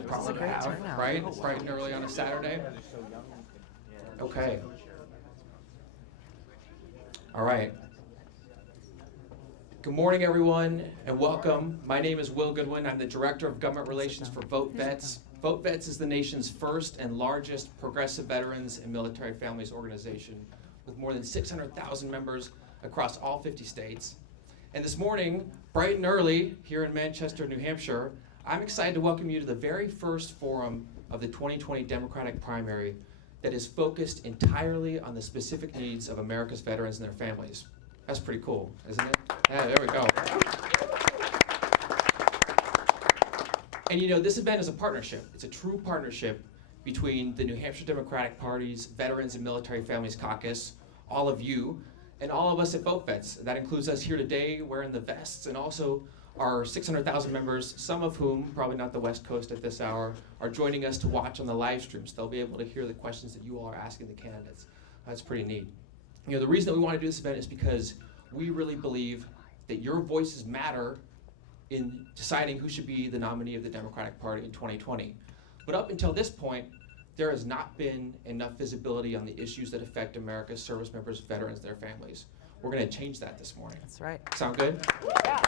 Problem to have, right? It's bright and early on a Saturday. Okay. All right. Good morning, everyone, and welcome. My name is Will Goodwin. I'm the Director of Government Relations for Vote Vets. Vote Vets is the nation's first and largest progressive veterans and military families organization with more than 600,000 members across all 50 states. And this morning, bright and early, here in Manchester, New Hampshire, I'm excited to welcome you to the very first forum of the 2020 Democratic primary that is focused entirely on the specific needs of America's veterans and their families. That's pretty cool, isn't it? Yeah, there we go. And you know, this event is a partnership. It's a true partnership between the New Hampshire Democratic Party's Veterans and Military Families Caucus, all of you, and all of us at Vote Vets. That includes us here today wearing the vests, and also our 600,000 members, some of whom, probably not the West Coast at this hour, are joining us to watch on the live streams. They'll be able to hear the questions that you all are asking the candidates. That's pretty neat. You know, the reason that we want to do this event is because we really believe that your voices matter in deciding who should be the nominee of the Democratic Party in 2020. But up until this point, there has not been enough visibility on the issues that affect America's service members, veterans, and their families. We're going to change that this morning. That's right. Sound good? Yeah.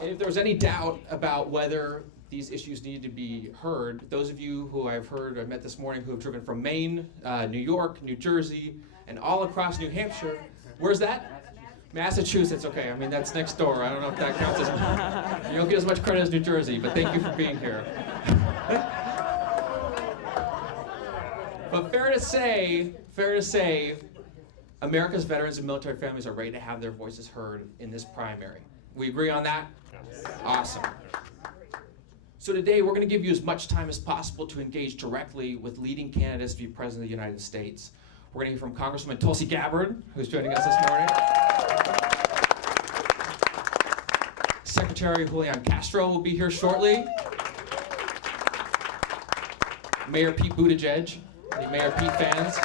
And if there was any doubt about whether these issues needed to be heard, those of you who I've met this morning who have driven from Maine, New York, New Jersey, and all across New Hampshire, where's that? Massachusetts, okay, I mean, that's next door. I don't know if that counts as, you don't get as much credit as New Jersey, but thank you for being here. But fair to say, America's veterans and military families are ready to have their voices heard in this primary. We agree on that? Awesome. So today we're going to give you as much time as possible to engage directly with leading candidates to be President of the United States. We're going to hear from Congresswoman Tulsi Gabbard, who's joining us this morning. Secretary Julian Castro will be here shortly. Mayor Pete Buttigieg, the Mayor Pete fans,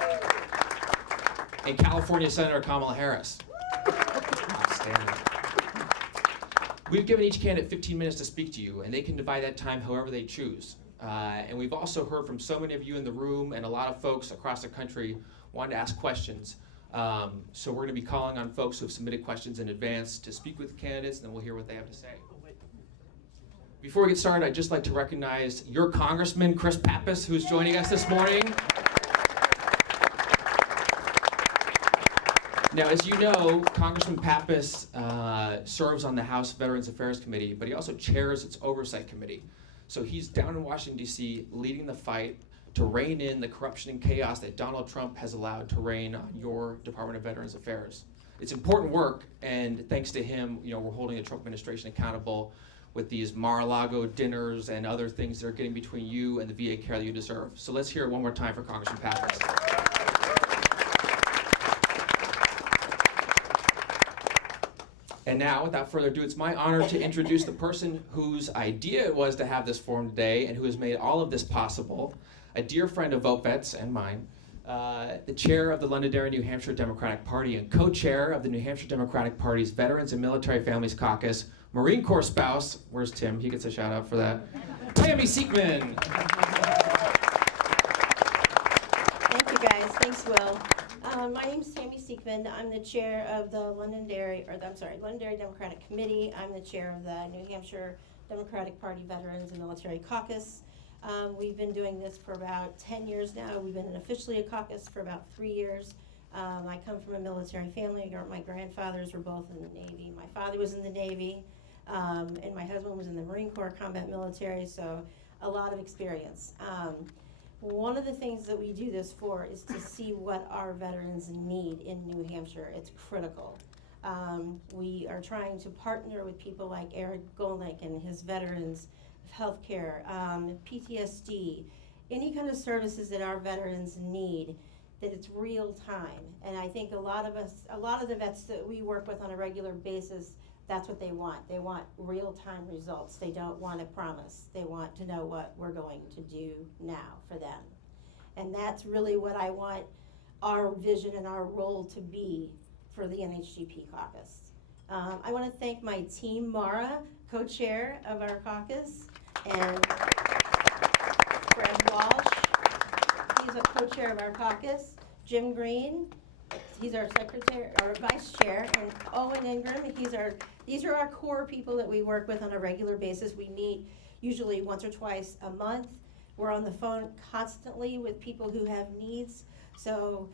and California Senator Kamala Harris. Outstanding. We've given each candidate 15 minutes to speak to you, and they can divide that time however they choose. And we've also heard from so many of you in the room and a lot of folks across the country wanting to ask questions. So we're going to be calling on folks who have submitted questions in advance to speak with the candidates, and then we'll hear what they have to say. Before we get started, I'd just like to recognize your Congressman, Chris Pappas, who's joining us this morning. Now, as you know, Congressman Pappas serves on the House Veterans Affairs Committee, but he also chairs its Oversight Committee. So he's down in Washington, D.C., leading the fight to rein in the corruption and chaos that Donald Trump has allowed to reign on your Department of Veterans Affairs. It's important work, and thanks to him, you know, we're holding the Trump administration accountable with these Mar-a-Lago dinners and other things that are getting between you and the VA care that you deserve. So let's hear it one more time for Congressman Pappas. And now, without further ado, it's my honor to introduce the person whose idea it was to have this forum today and who has made all of this possible, a dear friend of Vote Vets and mine, the chair of the Londonderry, New Hampshire Democratic Party and co-chair of the New Hampshire Democratic Party's Veterans and Military Families Caucus, Marine Corps spouse, where's Tim? He gets a shout out for that. Tammy Siekman. Thank you guys, thanks Will. My name's Tammy Siekman. I'm the chair of the Londonderry Democratic Committee. I'm the chair of the New Hampshire Democratic Party Veterans and Military Caucus. We've been doing this for about 10 years now. We've been officially a caucus for about 3 years. I come from a military family. My grandfathers were both in the Navy. My father was in the Navy, and my husband was in the Marine Corps combat military, so a lot of experience. One of the things that we do this for is to see what our veterans need in New Hampshire. It's critical. We are trying to partner with people like Eric Golnick and his veterans of healthcare, PTSD, any kind of services that our veterans need, that it's real time. And I think a lot of the vets that we work with on a regular basis, that's what they want. They want real-time results. They don't want a promise. They want to know what we're going to do now for them. And that's really what I want our vision and our role to be for the NHGP caucus. I want to thank my team, Mara. co-chair of our caucus, and Fred Walsh, he's a co-chair of our caucus. Jim Green, he's our secretary, our vice chair, and Owen Ingram, these are our core people that we work with on a regular basis. We meet usually once or twice a month. We're on the phone constantly with people who have needs. So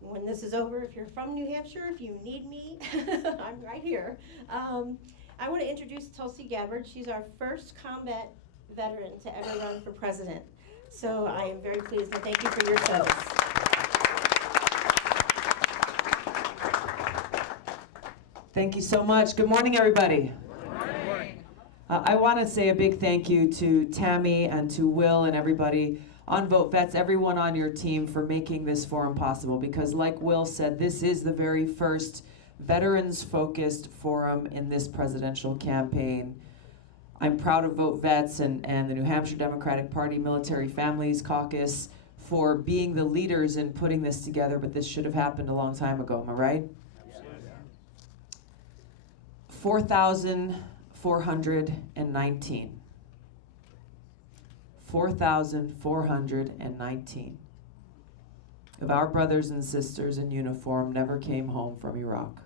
when this is over, if you're from New Hampshire, if you need me, I'm right here. I want to introduce Tulsi Gabbard. She's our first combat veteran to ever run for president. So I am very pleased, and thank you for your service. Thank you so much. Good morning, everybody. Good morning. I want to say a big thank you to Tammy and to Will and everybody on Vote Vets, everyone on your team for making this forum possible, because like Will said, this is the very first veterans-focused forum in this presidential campaign. I'm proud of Vote Vets and the New Hampshire Democratic Party Military Families Caucus for being the leaders in putting this together, but this should have happened a long time ago, am I right? 4,419. 4,419 of our brothers and sisters in uniform never came home from Iraq.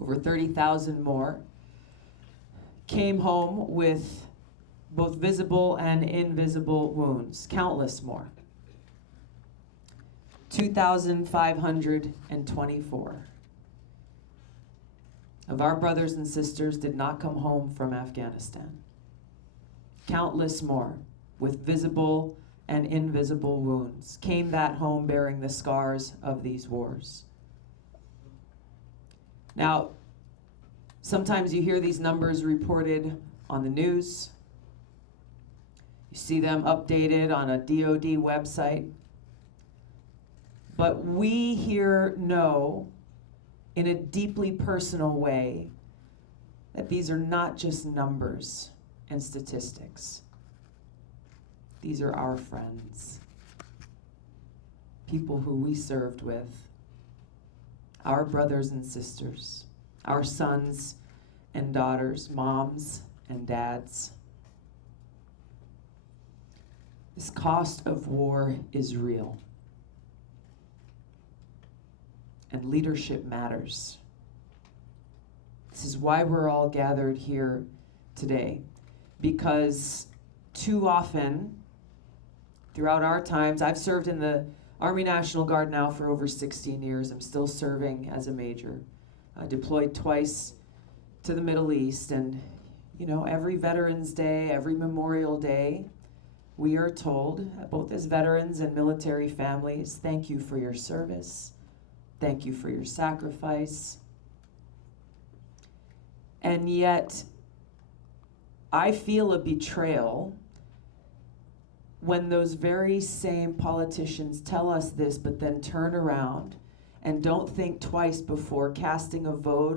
Over 30,000 more came home with both visible and invisible wounds, countless more. 2,524 of our brothers and sisters did not come home from Afghanistan. Countless more with visible and invisible wounds came that home bearing the scars of these wars. Now, sometimes you hear these numbers reported on the news. You see them updated on a DoD website. But we here know in a deeply personal way that these are not just numbers and statistics. These are our friends, people who we served with, our brothers and sisters, our sons and daughters, moms and dads. This cost of war is real. And leadership matters. This is why we're all gathered here today, because too often throughout our times, I've served in the Army National Guard now for over 16 years. I'm still serving as a major. I deployed twice to the Middle East, and every Veterans Day, every Memorial Day, we are told, both as veterans and military families, thank you for your service. Thank you for your sacrifice. And yet, I feel a betrayal when those very same politicians tell us this, but then turn around and don't think twice before casting a vote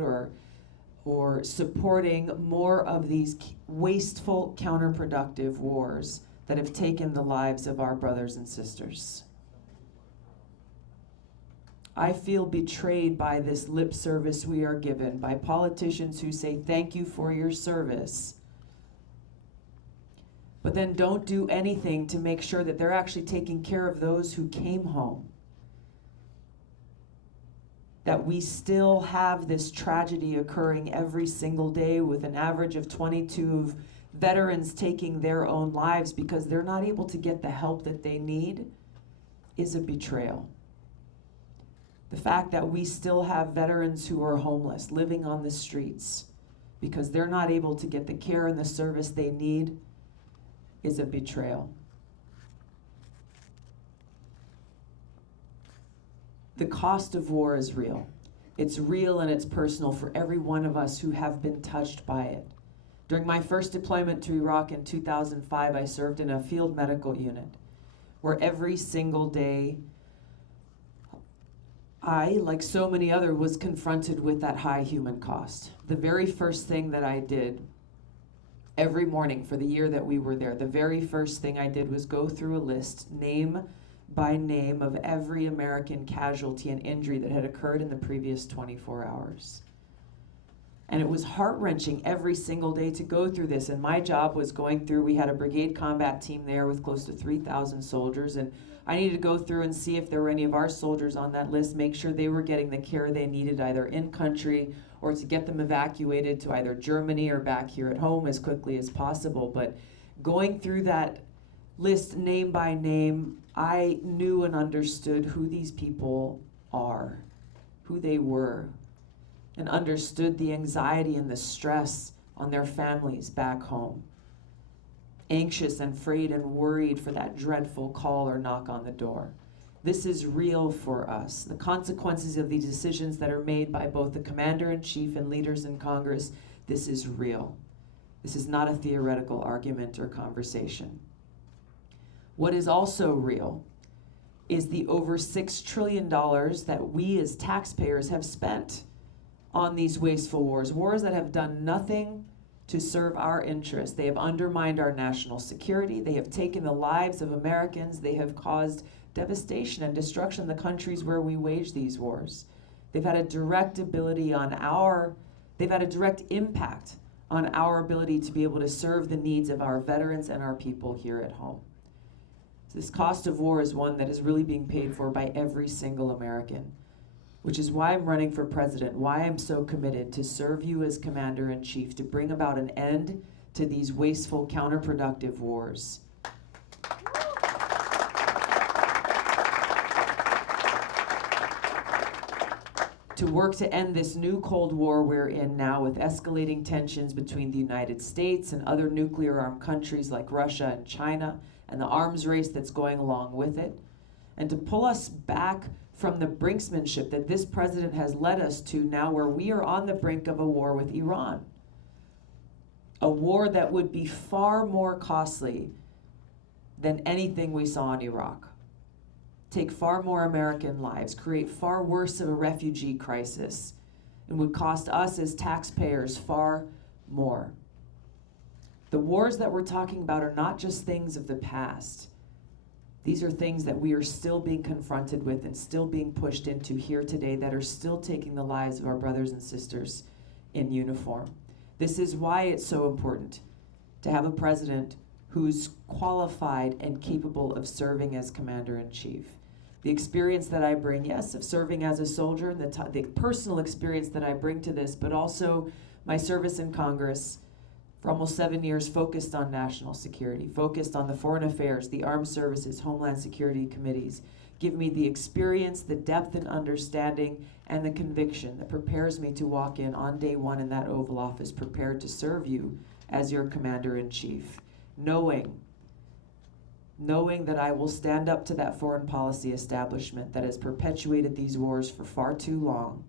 or supporting more of these wasteful, counterproductive wars that have taken the lives of our brothers and sisters. I feel betrayed by this lip service we are given by politicians who say thank you for your service, but then don't do anything to make sure that they're actually taking care of those who came home. That we still have this tragedy occurring every single day with an average of 22 veterans taking their own lives because they're not able to get the help that they need is a betrayal. The fact that we still have veterans who are homeless, living on the streets because they're not able to get the care and the service they need is a betrayal. The cost of war is real. It's real and it's personal for every one of us who have been touched by it. During my first deployment to Iraq in 2005, I served in a field medical unit where every single day I, like so many others, was confronted with that high human cost. The very first thing that I did every morning for the year that we were there, the very first thing I did was go through a list, name by name, of every American casualty and injury that had occurred in the previous 24 hours. And it was heart-wrenching every single day to go through this. And my job was going through, we had a brigade combat team there with close to 3,000 soldiers. And I needed to go through and see if there were any of our soldiers on that list, make sure they were getting the care they needed either in country or to get them evacuated to either Germany or back here at home as quickly as possible. But going through that list name by name, I knew and understood who these people are, who they were, and understood the anxiety and the stress on their families back home. Anxious and afraid and worried for that dreadful call or knock on the door. This is real for us. The consequences of these decisions that are made by both the Commander-in-Chief and leaders in Congress, this is real. This is not a theoretical argument or conversation. What is also real is the over $6 trillion that we as taxpayers have spent on these wasteful wars, wars that have done nothing to serve our interests. They have undermined our national security. They have taken the lives of Americans. They have caused devastation and destruction in the countries where we wage these wars. They've had a direct ability on they've had a direct impact on our ability to be able to serve the needs of our veterans and our people here at home. So this cost of war is one that is really being paid for by every single American, which is why I'm running for president, why I'm so committed to serve you as Commander-in-Chief, to bring about an end to these wasteful, counterproductive wars. To work to end this new Cold War we're in now with escalating tensions between the United States and other nuclear-armed countries like Russia and China, and the arms race that's going along with it, and to pull us back from the brinksmanship that this president has led us to now, where we are on the brink of a war with Iran. A war that would be far more costly than anything we saw in Iraq. Take far more American lives, create far worse of a refugee crisis, and would cost us as taxpayers far more. The wars that we're talking about are not just things of the past. These are things that we are still being confronted with and still being pushed into here today that are still taking the lives of our brothers and sisters in uniform. This is why it's so important to have a president who's qualified and capable of serving as Commander-in-Chief. The experience that I bring, yes, of serving as a soldier, and the personal experience that I bring to this, but also my service in Congress for almost 7 years, focused on national security, focused on the foreign affairs, the armed services, homeland security committees, give me the experience, the depth and understanding, and the conviction that prepares me to walk in on day one in that Oval Office, prepared to serve you as your Commander-in-Chief, knowing that I will stand up to that foreign policy establishment that has perpetuated these wars for far too long,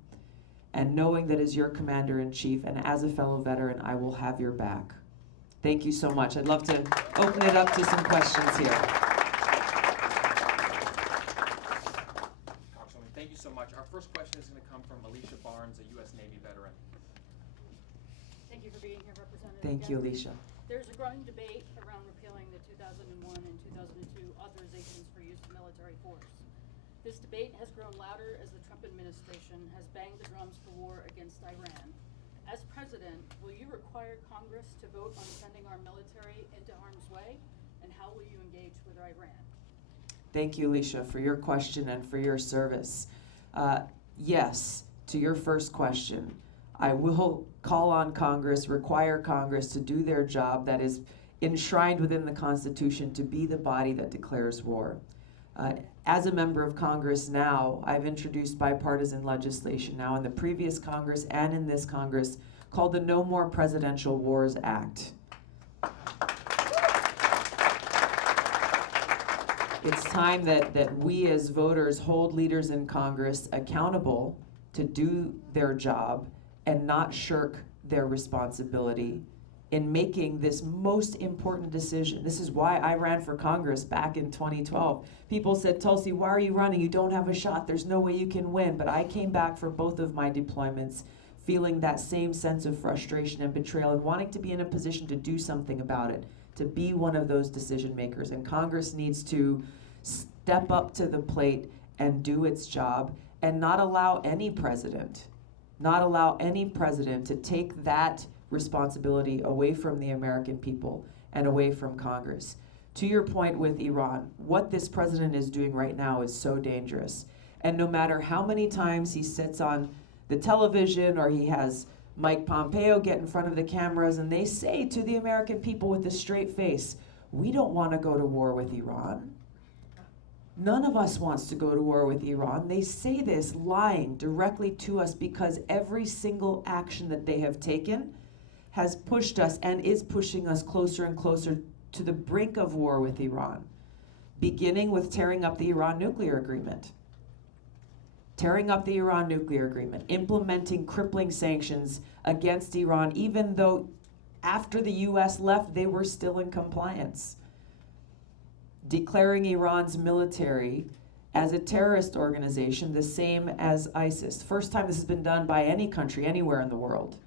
and knowing that as your Commander-in-Chief and as a fellow veteran, I will have your back. Thank you so much. I'd love to open it up to some questions here. Congresswoman, thank you so much. Our first question is going to come from Alicia Barnes, a U.S. Navy veteran. Thank you for being here, Representative. Thank you, Alicia. There's a growing debate around repealing the 2001 and 2002 authorizations for use of military force. This debate has grown louder as the Trump administration has banged the drums for war against Iran. As president, will you require Congress to vote on sending our military into harm's way? And how will you engage with Iran? Thank you, Alicia, for your question and for your service. Yes, to your first question, I will call on Congress, require Congress to do their job that is enshrined within the Constitution to be the body that declares war. As a member of Congress now, I've introduced bipartisan legislation now in the previous Congress and in this Congress called the No More Presidential Wars Act. It's time that we as voters hold leaders in Congress accountable to do their job and not shirk their responsibility in making this most important decision. This is why I ran for Congress back in 2012. People said, Tulsi, why are you running? You don't have a shot. There's no way you can win. But I came back for both of my deployments feeling that same sense of frustration and betrayal and wanting to be in a position to do something about it, to be one of those decision makers. And Congress needs to step up to the plate and do its job and not allow any president not allow any president to take that responsibility away from the American people and away from Congress. To your point with Iran, what this president is doing right now is so dangerous. And no matter how many times he sits on the television or he has Mike Pompeo get in front of the cameras and they say to the American people with a straight face, we don't want to go to war with Iran. None of us wants to go to war with Iran. They say this lying directly to us because every single action that they have taken has pushed us and is pushing us closer and closer to the brink of war with Iran, beginning with tearing up the Iran nuclear agreement. Tearing up the Iran nuclear agreement, implementing crippling sanctions against Iran, even though after the US left, they were still in compliance. Declaring Iran's military as a terrorist organization, the same as ISIS. First time this has been done by any country anywhere in the world.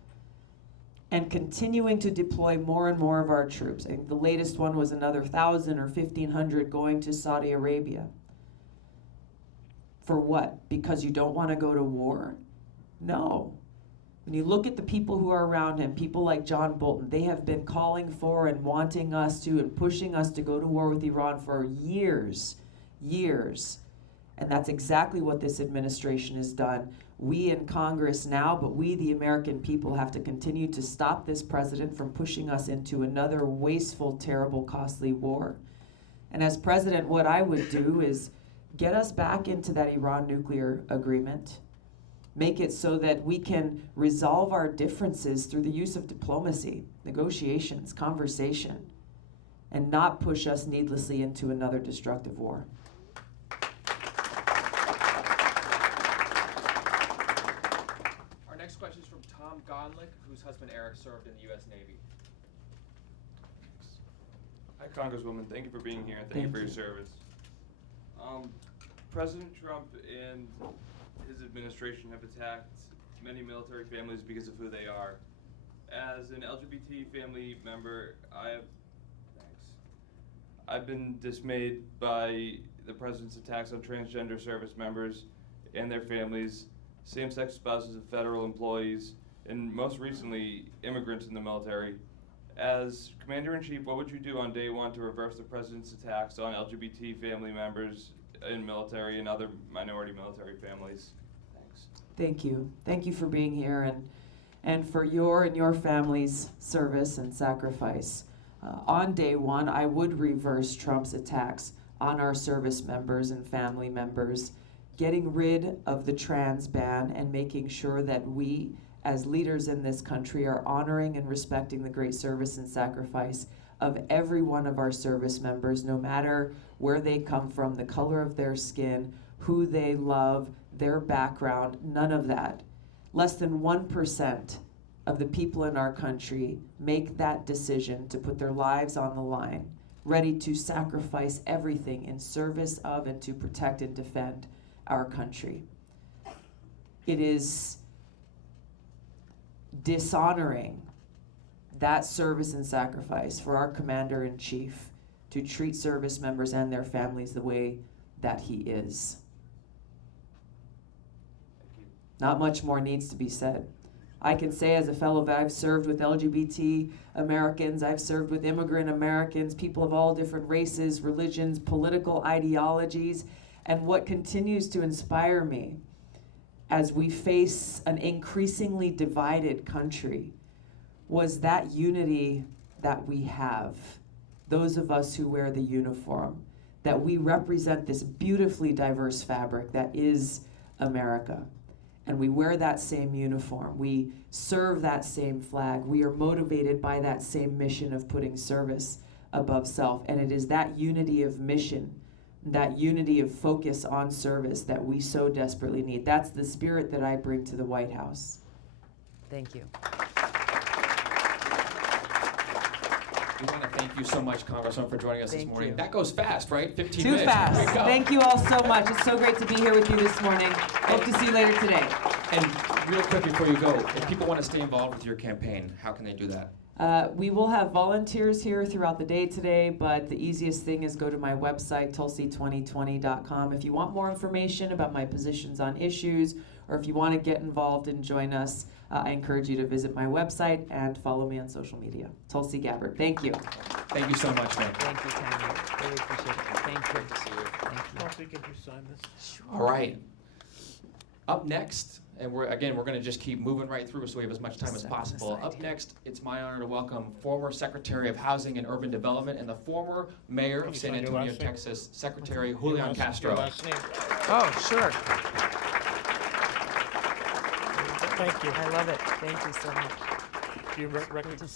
And continuing to deploy more and more of our troops. I think the latest one was another 1,000 or 1,500 going to Saudi Arabia. For what? Because you don't want to go to war? No. When you look at the people who are around him, people like John Bolton, they have been calling for and wanting us to and pushing us to go to war with Iran for years. And that's exactly what this administration has done. We in Congress now, but we, the American people, have to continue to stop this president from pushing us into another wasteful, terrible, costly war. And as president, what I would do is get us back into that Iran nuclear agreement, make it so that we can resolve our differences through the use of diplomacy, negotiations, conversation, and not push us needlessly into another destructive war. Our next question is from Tom Gonlick, whose husband Eric served in the U.S. Navy. Hi, Congresswoman. Thank you for being here, and thank you for your service. President Trump and his administration have attacked many military families because of who they are. As an LGBT family member, I've been dismayed by the president's attacks on transgender service members and their families, same-sex spouses of federal employees, and most recently, immigrants in the military. As Commander-in-Chief, what would you do on day one to reverse the president's attacks on LGBT family members in military and other minority military families? Thanks. Thank you. Thank you for being here and for your and your family's service and sacrifice. On day one, I would reverse Trump's attacks on our service members and family members, getting rid of the trans ban and making sure that we, as leaders in this country, are honoring and respecting the great service and sacrifice of every one of our service members, no matter where they come from, the color of their skin, who they love, their background, none of that. Less than 1% of the people in our country make that decision to put their lives on the line, ready to sacrifice everything in service of and to protect and defend our country. It is dishonoring that service and sacrifice for our Commander-in-Chief to treat service members and their families the way that he is. Not much more needs to be said. I can say as a fellow that I've served with LGBT Americans, I've served with immigrant Americans, people of all different races, religions, political ideologies, and what continues to inspire me as we face an increasingly divided country was that unity that we have, those of us who wear the uniform, that we represent this beautifully diverse fabric that is America. And we wear that same uniform. We serve that same flag. We are motivated by that same mission of putting service above self. And it is that unity of mission, that unity of focus on service that we so desperately need. That's the spirit that I bring to the White House. Thank you. We want to thank you so much, Congresswoman, for joining us this Thank morning. you. That goes fast, right? 15 Too minutes. fast. There we go. Thank you all so much. It's so great to be here with you this morning. Hope to see you later today. And real quick before you go, if people want to stay involved with your campaign, how can they do that? We will have volunteers here throughout the day today, but the easiest thing is go to my website, tulsi2020.com. If you want more information about my positions on issues or if you want to get involved and join us, I encourage you to visit my website and follow me on social media. Tulsi Gabbard. Thank you. Thank you so much, man. Thank you, Tammy. Really appreciate it. Thank you. Good to see you. Thank you. Tulsi, could you sign this? All right. Up next, and we're going to just keep moving right through so we have as much time as possible. Up next, it's my honor to welcome former Secretary of Housing and Urban Development and the former Mayor Can of you San sign your Antonio, last name? Texas, Secretary Julian Castro. Your last name. Oh, sure. Thank you. I love it. Thank you so much. Do you recognize?